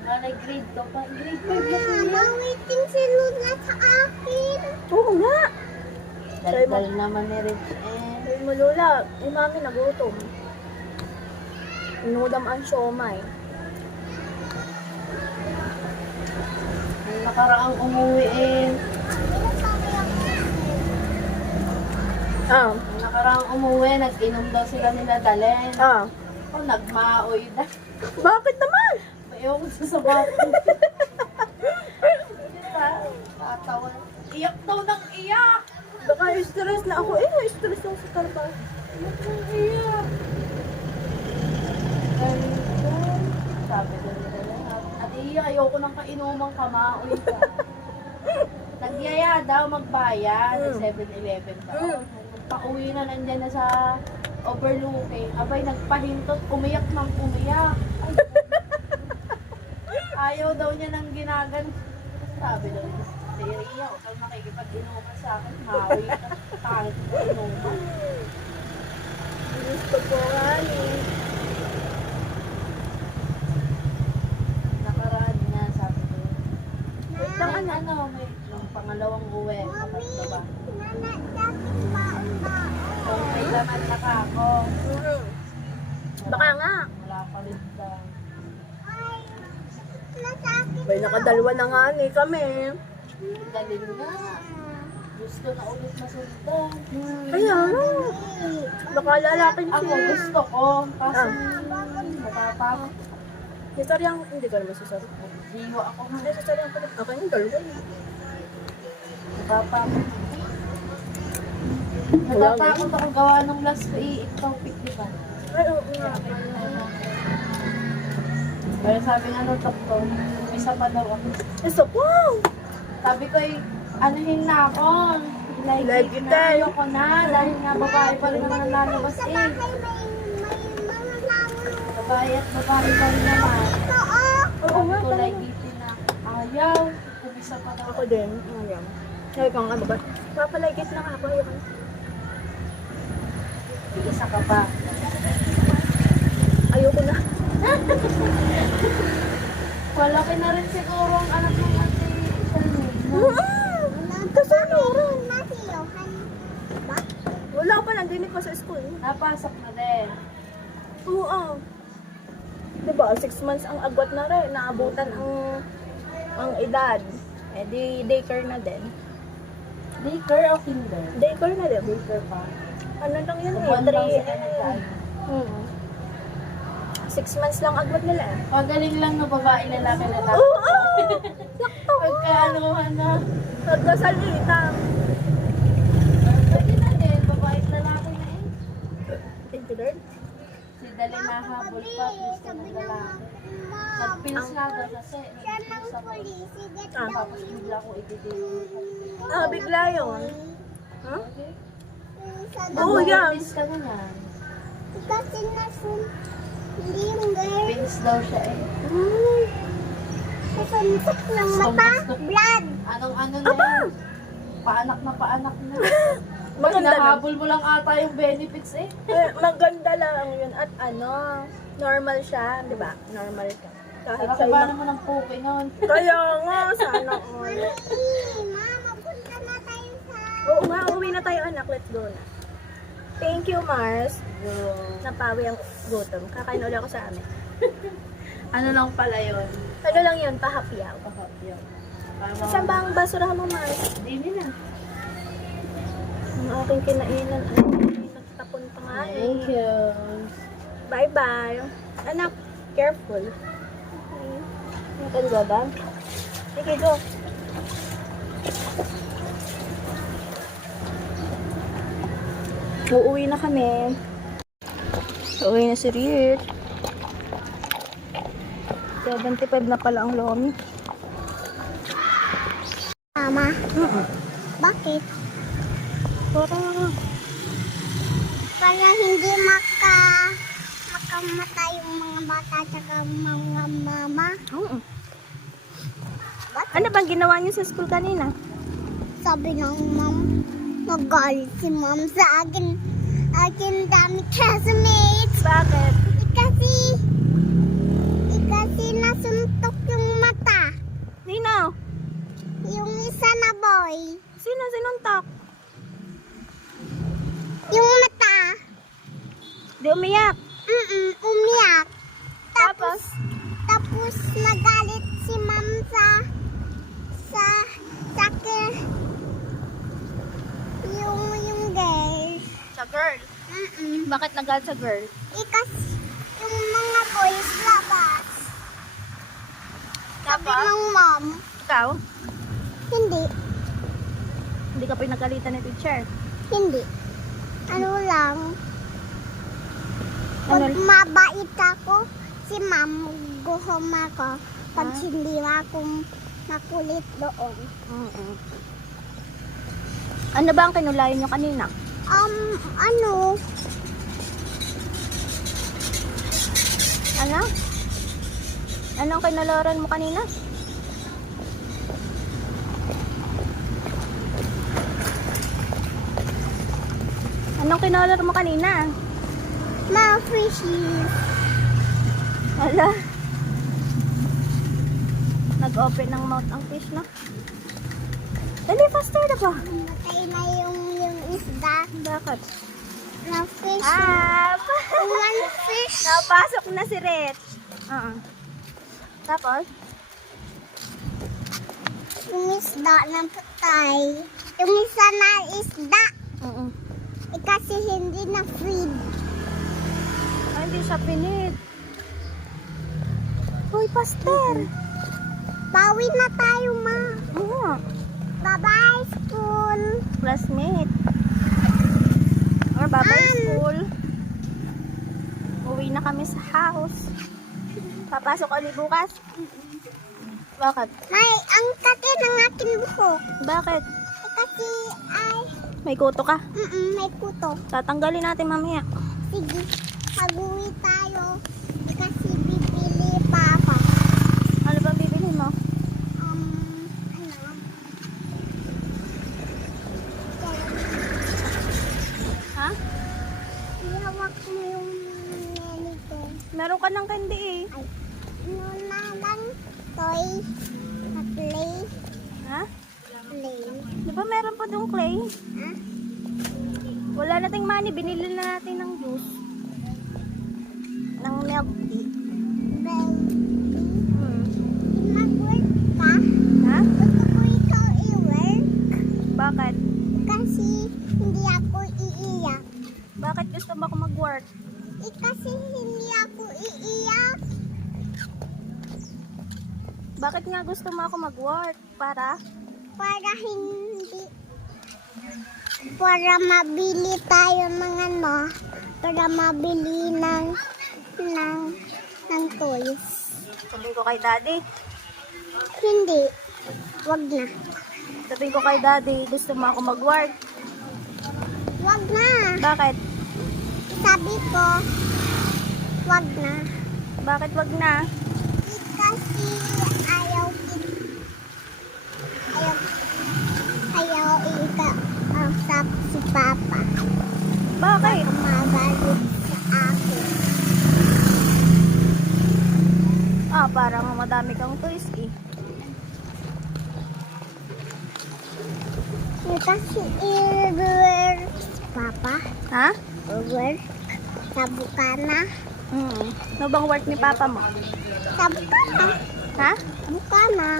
Kalay grade 2 pa. Grade 5 na siya. Waiting si Luna sa akin. Oo nga. Dal naman ni Rich. Sabi mo, Lola, yung mami nagutom. Inudam ang siomay. Ang nakaraang umuwi Ang nakaraang umuwi, nag-inom daw sila nila Dalen. O, nagmaoy na. Bakit naman? Ewan ko sa sabato. Tatawa. Iyak daw ng iyak. Baka stress na ako. Stress lang sa trabaho. Iyak ng iyak. Sabi daw nila lahat. At iyak, ayoko ng kainumang kamaoy ka. Nagyaya daw magbayad. 7-Eleven daw. Pauwi na nandyan na sa overlooking. Abay, nagpahintot. Umiyak ng umiyak. Ayaw daw niya ng ginagan. Sabi daw niya, Teria, huwag kang makikipag-inuman sa akin. Mawi ka. Tangit mo inuman. Gusto ko nga Nakaraan niya, sabi ko. Wait lang anak. May yung pangalawang uwi. Kapag ba? Kung may laman na ka ako. Baka nga. Wala pa rin daw. May nakadalwa na nga kami. Dalhin nga. Gusto na ulit masundan. Kaya nga. Baka lalaki Ako siya. gusto ko. Kasi matapang. Cesarean, hindi ka naman cesarean. Jiwa ako nga. Hindi, cesarean ko. Ako yung dalawa. Natatakot. Natatakot ako gawa ng last topic, di ba? Ay, oo nga. Pero sabi nga nung doktor, isa pa daw ako. Isa po! Sabi ko anuhin na ako. Like Like it, na, eh. ayoko na. Dahil nga babae pa rin naman ang lalabas Babae at babae pa rin naman. Oo nga, Sabi ko, like talaga. it na. Ayaw. Kumisa pa daw Ako din. Ayan. Sabi ko nga ba? Papalagit lang ako. Ayoko na. Isa ka pa. Ayoko na. Malaki na rin siguro ang anak ng ate Charmaine. Kasi meron. Wala pa, nandinig pa sa school. Napasok na din. Oo. Diba, 6 months ang agwat na rin. Naabutan ang edad. Eh di daycare na din. Daycare o kinder? Daycare na din. Daycare pa. Ano lang yun Buwan lang sila 3 nagkaan. 6 months lang agwat nila eh. Pagaling lang no babae lalaki. Oo! Sakto! Pagkaanuhan na. Pagkasalita. Pwede na din. Madali nahabol pa, please ka ng lalaki. Nag-pills nga daw kasi. Nag-pills ako. Tapos bigla ko ititiro. Ah, bigla yun. Huh? Oo, yan. Pills ka na yan. Kasi nasun, hindi yung girl. Pills daw siya eh. Nasuntok ng mata, blood. Anong ano na yan? Paanak na. Maganda lang. Hinahabol mo lang ata yung benefits eh. Maganda lang yun. At ano, normal siya, di ba? Normal ka. Kahit Sarap sa ba ibang... naman ang puke nun? Kaya nga, sana all. Mama, punta na tayo sa... Oo nga, uwi na tayo anak. Let's go na. Thank you, Mars. Napawi ang gutom. Kakain ulit ako sa amin. Ano lang pala yun? Ano lang yun, pahapyaw. Pakapyo. Saan ba ang basurahan mo, Mars? Dini na. Ang aking kinainan ay nagtapon pa nga eh. Thank you. Bye-bye. Anak, careful. You can go ba? Sige, go. Uuwi na kami. Uuwi na si Rich. 75 na pala ang lomi. Mama, bakit? Para hindi makamatay yung mga bata at mga mama. Oo. Ano bang ginawa niyo sa school kanina? Sabi ng mom, nagalit si mom sa akin. Akin dami classmates. Bakit? Kasi nasuntok yung mata. Nino? Yung isa na boy. Sino sinuntok? Yung mata. Di umiyak. Umiyak. Tapos? Tapos nagalit si mom sa yung girl. Sa girl. Bakit nagalit sa girl? Kasi yung mga boys labas. Sabi Tapos? ng mom, Ikaw? hindi. Hindi ka pinagalitan ni teacher. Hindi. Ano lang. Ano? Pag mabait ako, si ma'am, guhom ako. Pag hindi ako makulit doon. Ano ba ang kinulayan nyo kanina? Ano? Ano? Anong kinularan mo kanina? Anong kinulor mo kanina? Mga fishies. Wala. Nag-open ng mouth ang fish, no? Dali, faster na ba? Matay na yung isda. Bakit? Na fish. One fish. Napasok na si Rich. Tapos? Yung isda na patay. Yung isa na isda. Kasi hindi na feed. Ay, hindi siya pinit. Uy, pastor. Bawi na tayo, ma. Oo. Bye-bye, school. Classmate. Or bye-bye school. Uwi na kami sa house. Papasok ulit bukas. Bakit? May, ang kati ng aking buhok. Bakit? Kasi, May kuto ka. may kuto. Tatanggalin natin mamaya. Sige, pag-uwi tayo. Kasi bibili pa ako. Ano bang bibili mo? Ano? Ha? Ihawak mo yung menu ko. Meron ka ng candy eh. Ano na lang, toy, na play, Ha? play. Di ba meron pa dong clay? Ha? Wala nating money. Binili na natin ng juice. Ng milk tea. Baby, mag-work ka? Ha? Gusto ko ikaw i-work. Bakit? Kasi hindi ako iiyak. Bakit gusto mo ako mag-work? Kasi hindi ako iiyak. Bakit nga gusto mo ako mag-work? Para? Para mabili tayo ng para mabili ng ng toys. Sabihin ko kay daddy. Hindi. Wag na. Sabihin ko kay daddy, gusto mo ako mag-work. Wag na. Bakit? Sabi ko, wag na. Bakit wag na? Kasi ayaw ika si Papa. Bakit? Magalit sa akin. Parang madami kang toys eh. Kasi i-work si Papa. Ha? Work sa bukana. Ano bang work ni papa mo? Sa bukana. Ha? Bukana.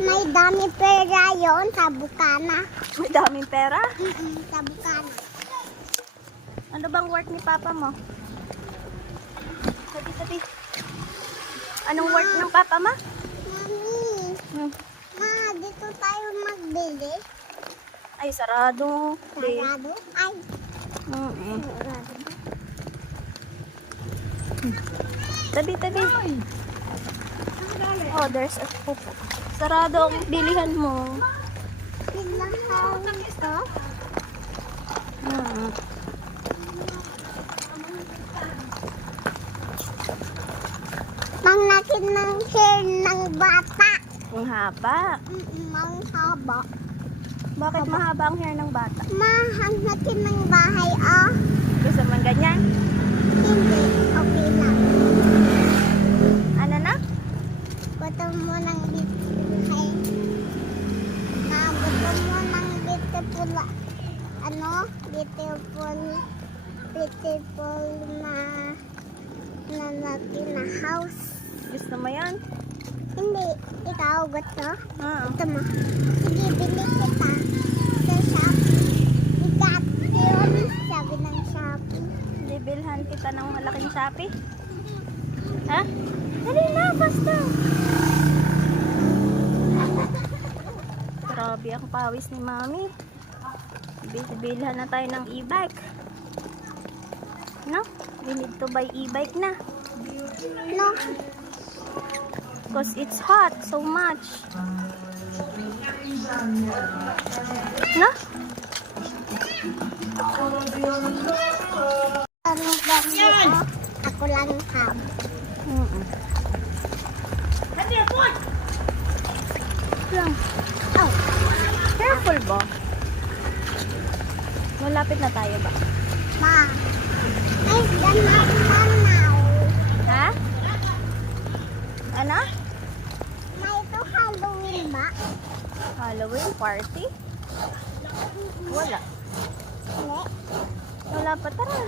May dami pera yon sa bukana. May daming pera? Sa bukana. Ano bang work ni papa mo? Sabi. Anong work ng papa mo? Mami, ma, dito tayo magbili. Ay, sarado. Sarado? Ay, Mm-mm. sarado. Tabi. Oh, there's a pupo. Sarado ang bilihan mo. Bilahan ito. Mm. Manglakit ng hair ng bata. Ang haba. Ang haba. Bakit mahaba ang hair ng bata? Mahangnakin ng bahay, ah. Gusto mo ganyan? Hindi, okay lang. Ano na? Buto mo ng beautiful. Buto mo ng beautiful, beautiful na laki na house. Gusto mo yan? Hindi, ikaw gusto? Oo. Gusto mo? Sige, bili kita sa Shopee. Ikat yun, sabi ng Shopee. Bibilhan kita ng malaking Shopee. Ha? Dali na, basta. Grabe ang pawis ni Mami. Bibilhan na tayo ng e-bike. No? We need to buy e-bike na. No, Because it's hot so much. No? ano ba yan? Ako lang hab. Lang. Oh. Careful ba? Malapit na tayo ba? Ma, may ganap now. Ha? Ano? May ito Halloween ba? Halloween party? Wala. Hindi. Wala pa, tara.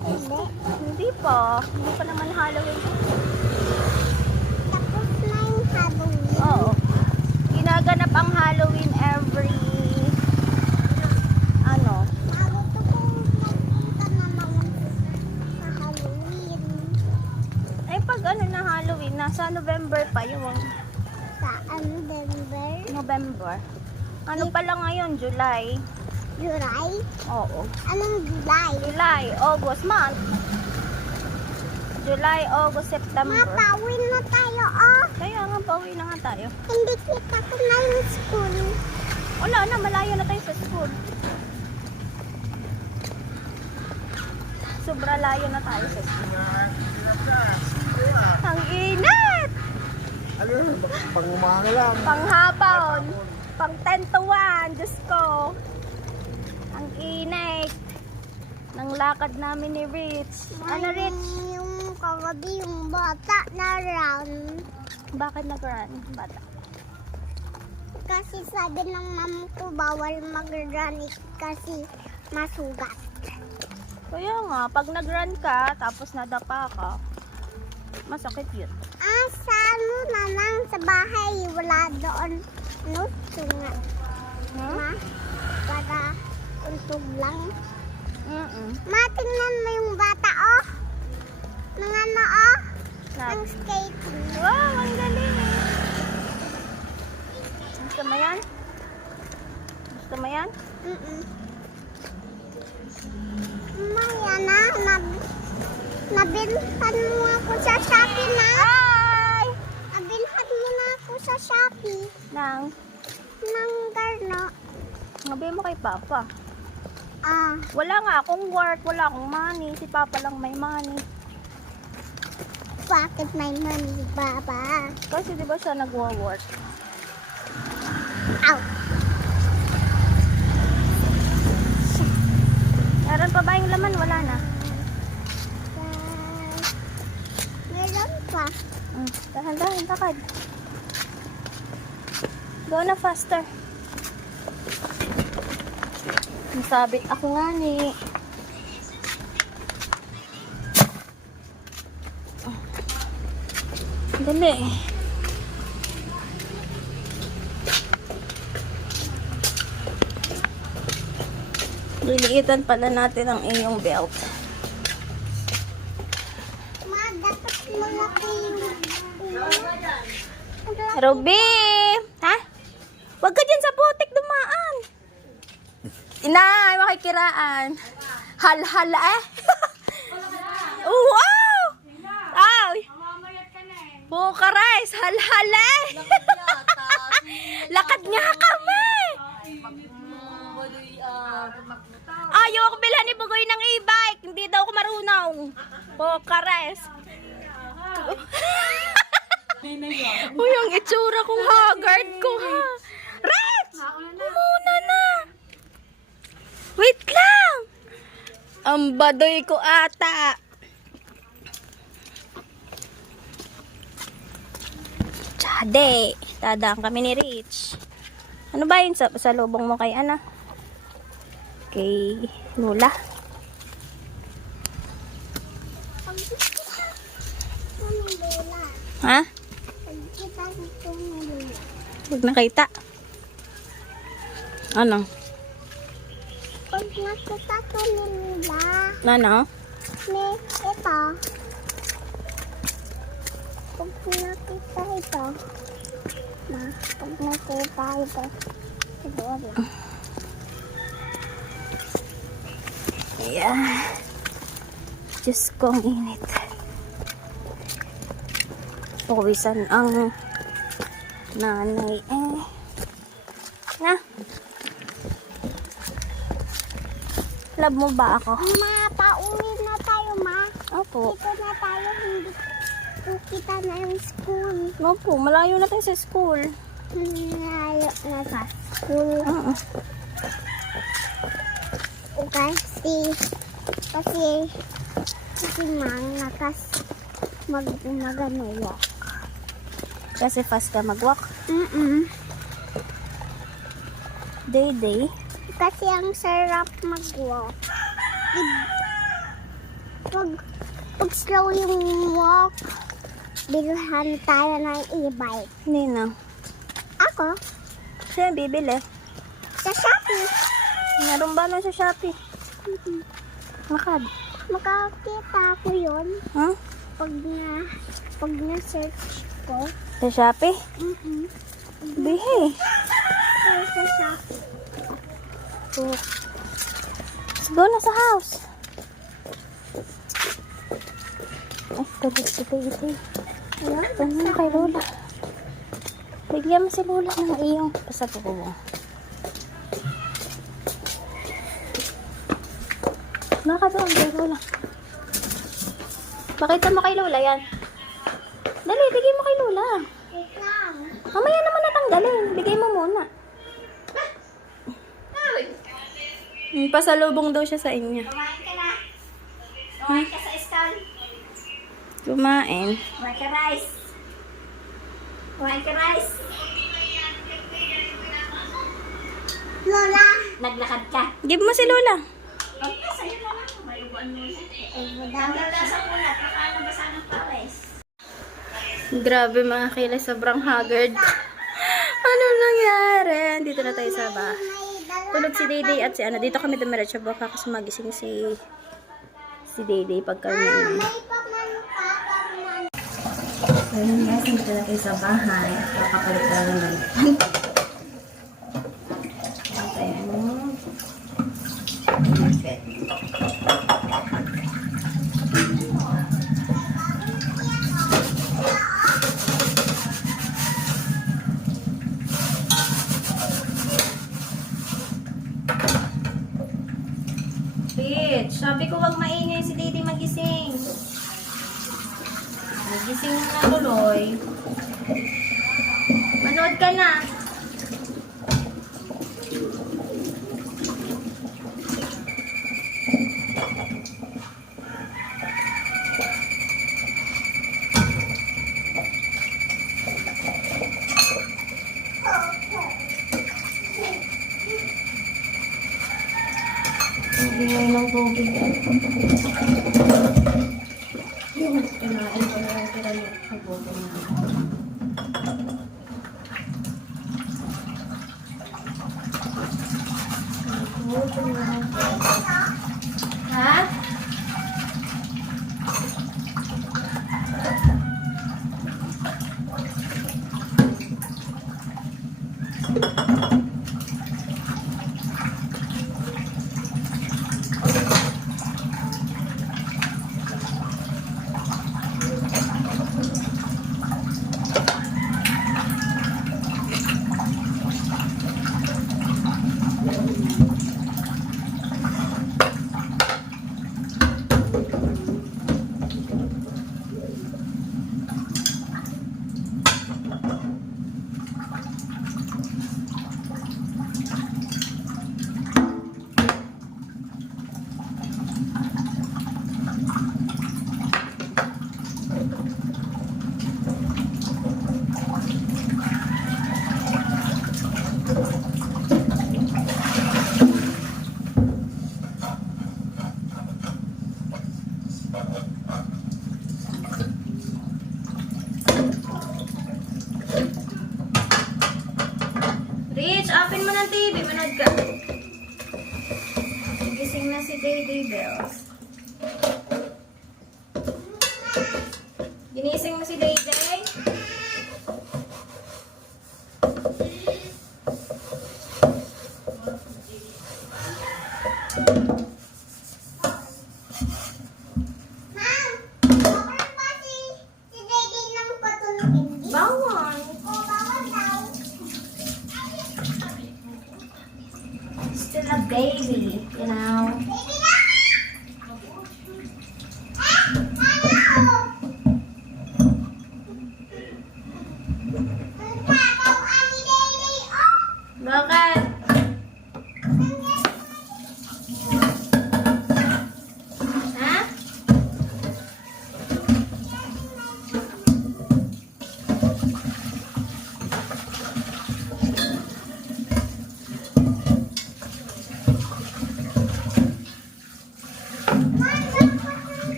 Hindi. Hindi pa. Hindi pa naman Halloween. Tapos na yung Halloween. Oo. Ginaganap ang Halloween every Gusto ko magpunta na naman sa Halloween. pag na Halloween, nasa November pa yung Saan, Denver? November. Ano pala ngayon? July. July? Oo. Anong July? July, August, month. July, August, September. Mapawin na tayo, oh. Kaya nga, pauwi na nga tayo. Hindi kita ko na yung school. Wala na, malayo na tayo sa school. Sobra layo na tayo sa school. Ang init! Ano? Pang-umaga lang. Panghapon. Pang 10 to 1. Diyos ko. Ang init. Nang lakad namin ni Rich. Ano, Rich? Yung kagabi, yung bata na run. Bakit nag-run? Bata. Kasi sabi ng mom ko, bawal mag-run kasi masugat. Kaya nga, pag nag-run ka, tapos nadapa ka, masakit yun. Sa ano na lang, sa bahay, wala doon. Ano? Sunga. Ma? Para untog lang. Ma, tingnan mo yung bata, oh. Nang ano, oh. Nang skating. Wow, ang galing. Gusto mo yan? Gusto mo yan? Ma, yan na. Nabilhan mo ako sa Shopee na. Hi! Nabilhan mo na ako sa Shopee. Nang, Ng garno. ngabi mo kay Papa. Wala nga akong work, wala akong money. Si Papa lang may money. Bakit may money, Baba? Kasi di ba siya nagwo-work? Ow! Meron pa ba yung laman? Wala na. Meron pa. Dahan-dahan, takad. Go na faster. Nasabit ako nga ni. Dali. Liliitan pala natin ang iyong belt. Ma, dapat malaki yung... Ruby! Ha? Huwag ka dyan sa putik dumaan. Inay, makikiraan. Hal-hal eh. Wow! Ay! Bukares, hal-hal eh. Lakad nga kami. Ayaw ako bilhan ni Bugoy ng e-bike. Hindi daw ako marunong. Bukares. Uy, ang itsura kong haggard ko ha. Rich! Umuna na. Wait lang. Ang badoy ko ata. Tsade. Dadaan kami ni Rich. Ano ba yun sa lubong mo kay Ana? Kay Lola? Ha? Pagkita dito na Lola. Huwag nakita. Ano? Pag nakita ko ni Lola, Ano? may ito. Pag nakita ito, ma, pag nakita ito, siguro. Ayan. Diyos ko, ang init. Pawisan ang nanay eh. Na? Love mo ba ako? Ma, pauwi na tayo, ma. Opo. Dito na tayo, hindi ko kita na yung school. Opo, malayo na tayo sa school. Malayo na sa school. O kasi mga mag-ano. Kasi fast ka mag-walk. Day. Kasi ang sarap mag-walk. Pag slow yung walk, bilhan tayo ng e-bike. Nino. Ako, Siya bibili. sa Shopee, Meron ba na sa Shopee? Lakad. makakita ko yun Huh? pag na-search ko. Sa Shopee? Bihi. Pero sa Shopee. Let's go na sa house. Ay, tulog si Baby. Ano na kay Lola? Bigyan mo si Lola ng iyong pasabuko. Naka doon kay Lola. Pakita mo kay Lola yan. Dali, bigay mo kay Lola. Wait lang. Mamaya naman natanggalin. Bigay mo muna. Pasalubong daw siya sa inyo. Kumain ka na. Kumain ka sa stall. Kumain. Kumain ka rice. Kumain ka rice. Lola! Naglakad ka. Give mo si Lola. Huwag ka, sa'yo na lang. Mayubuan mo na. Tanggal na sa ulat. Nakaano ba sa ng pawis? Grabe mga kilay, sobrang haggard. Ano nangyari? Dito na tayo sa bahay. Tulog si Dayday at si ano. Dito kami dumiretso baka kasi magising si Dayday pagka umiinom. So yun guys, dito na tayo sa bahay. Kakapalit na naman. Ayan. Rich. Sabi ko wag maingay si Didi magising. Nagising na tuloy. Manood ka na. Ingay ng tubig. Kinain ko na yung tira niya. Nagutom na ako. Nagutom na ako. Ha? Rich, open mo ng TV. Manood ka. Gising na si Day Bells. Ginising mo si Day. Bawal. Still a baby, you know. Bakit? Ha?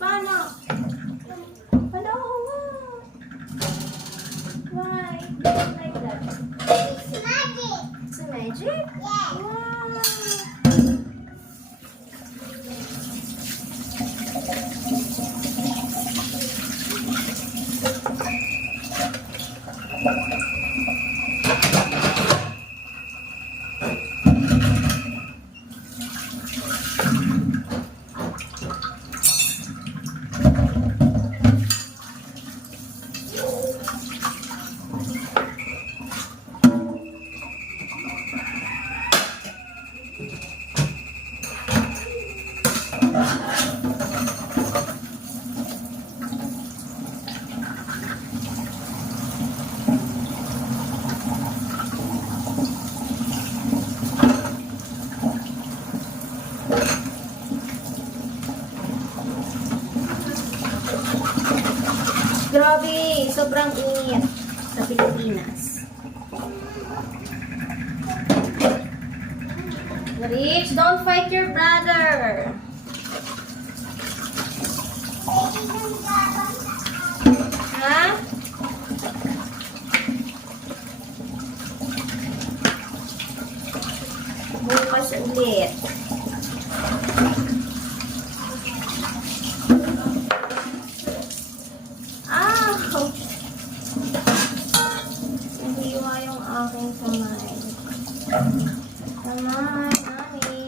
Paano? Hello? Why? Like that? It's a magic? Wow. Grabe, sobrang init sa Pilipinas. Rich, don't fight your brother. Ha? Bukas ulit. Nahiwa yung aking kamay. Kamay, mami.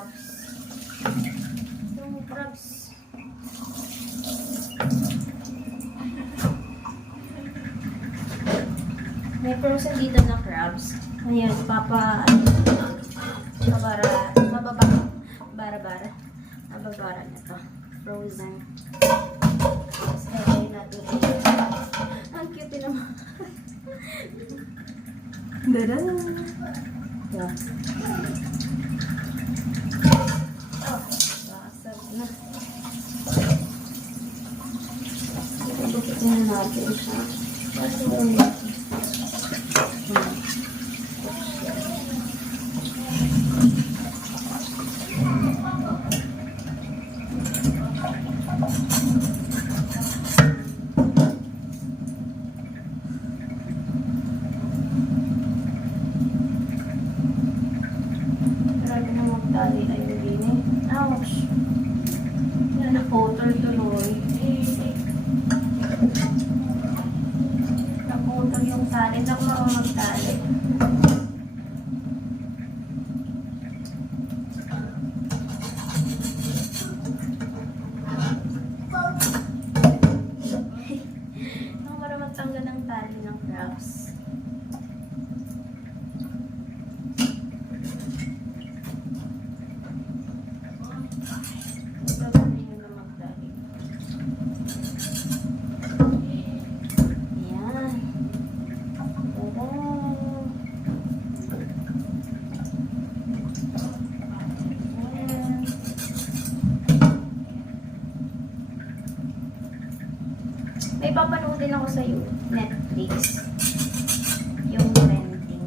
crabs. Yung crabs. May frozen dito na crabs. Ayan, babara, babara na to. Frozen. Tapos gagawin natin ito. Ang cute naman. Dadan! Yeah. Oh, basag na. Bukit na natin siya. Basag na natin. Grabe na magtali na yung dini. Ouch! Yan, naputol tuloy. Naputol yung tali. Hindi ako magtali. Ako para magtanggal ng tali ng crabs. May papanood din ako sa Netflix. Yung trending.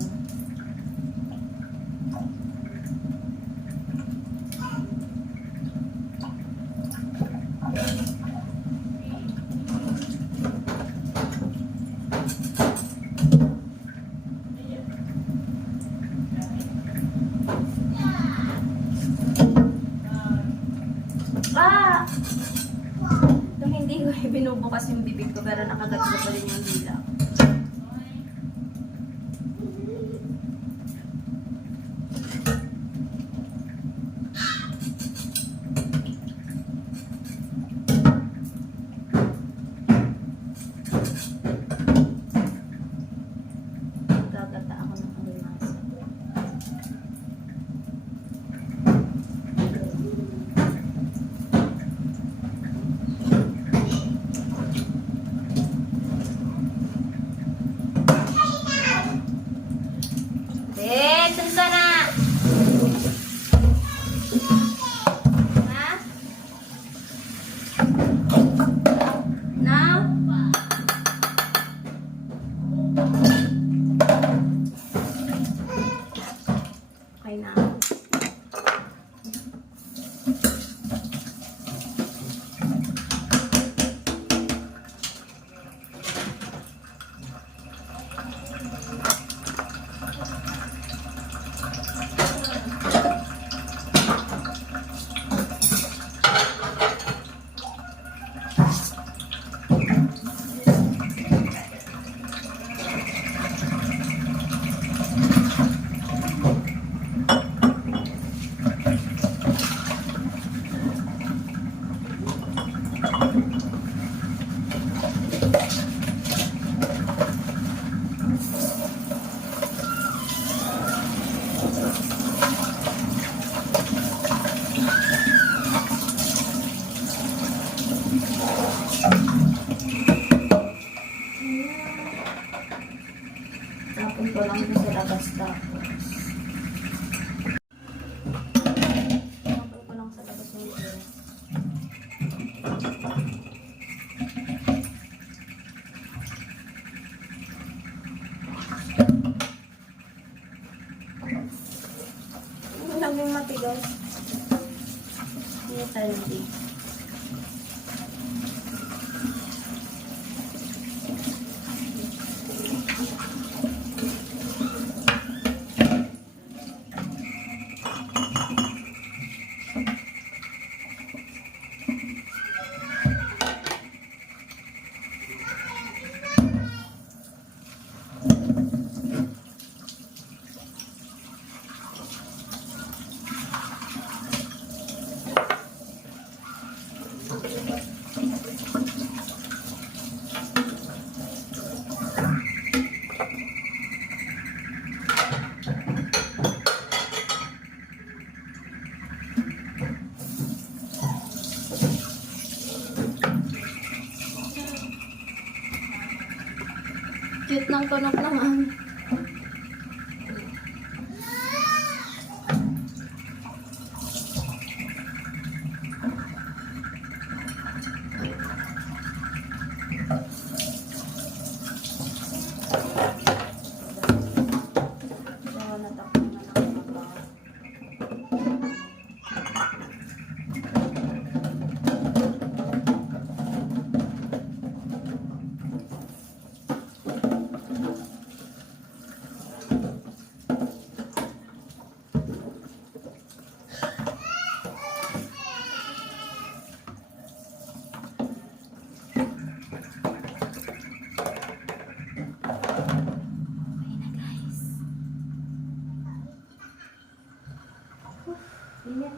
Ah! Nung hindi ko binubukas yung bibig ko pero nakagat ko pa rin yung dila. Gagata ako ng alimasa. Saan na? Ha? Now? Okay na. Tapon ko lang ito sa labas tapos. Tapon ko lang sa labas ng ito. Naging matigas. Hindi tandy. Cute ng tunog naman. So, natakpan na ng mga. Ingat.